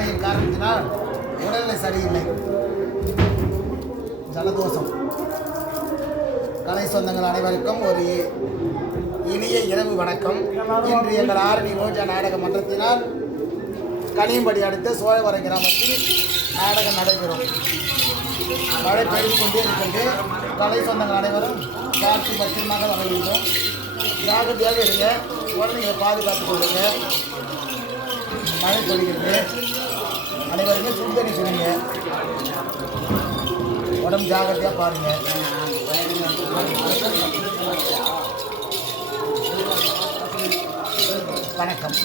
வேலையின் காரணத்தினால் உடல்நிலை சரியில்லை. ஜலதோஷம். கலை சொந்தங்கள் அனைவருக்கும் ஒரு இனிய இரவு வணக்கம். இன்று எங்கள் ஆரணி ரோஜா நாடக மன்றத்தினால் கனியம்படி அடுத்த சோழவரை கிராமத்தில் நாடகம் நடைபெறும். மழை பெய்து கொண்டே இருக்கின்ற கலை சொந்தங்கள் அனைவரும் பார்த்து பத்திரமாக வரவேண்டும் ஜாகிரதையாக இருங்க. உடனே பாதுகாத்துக் கொள்ளுங்கள் மழை பொழிகிறது. அனைவருமே சுடுதண்ணி குடிங்க உடம்பு ஜாகிரதையாக பாருங்கள் வணக்கம்.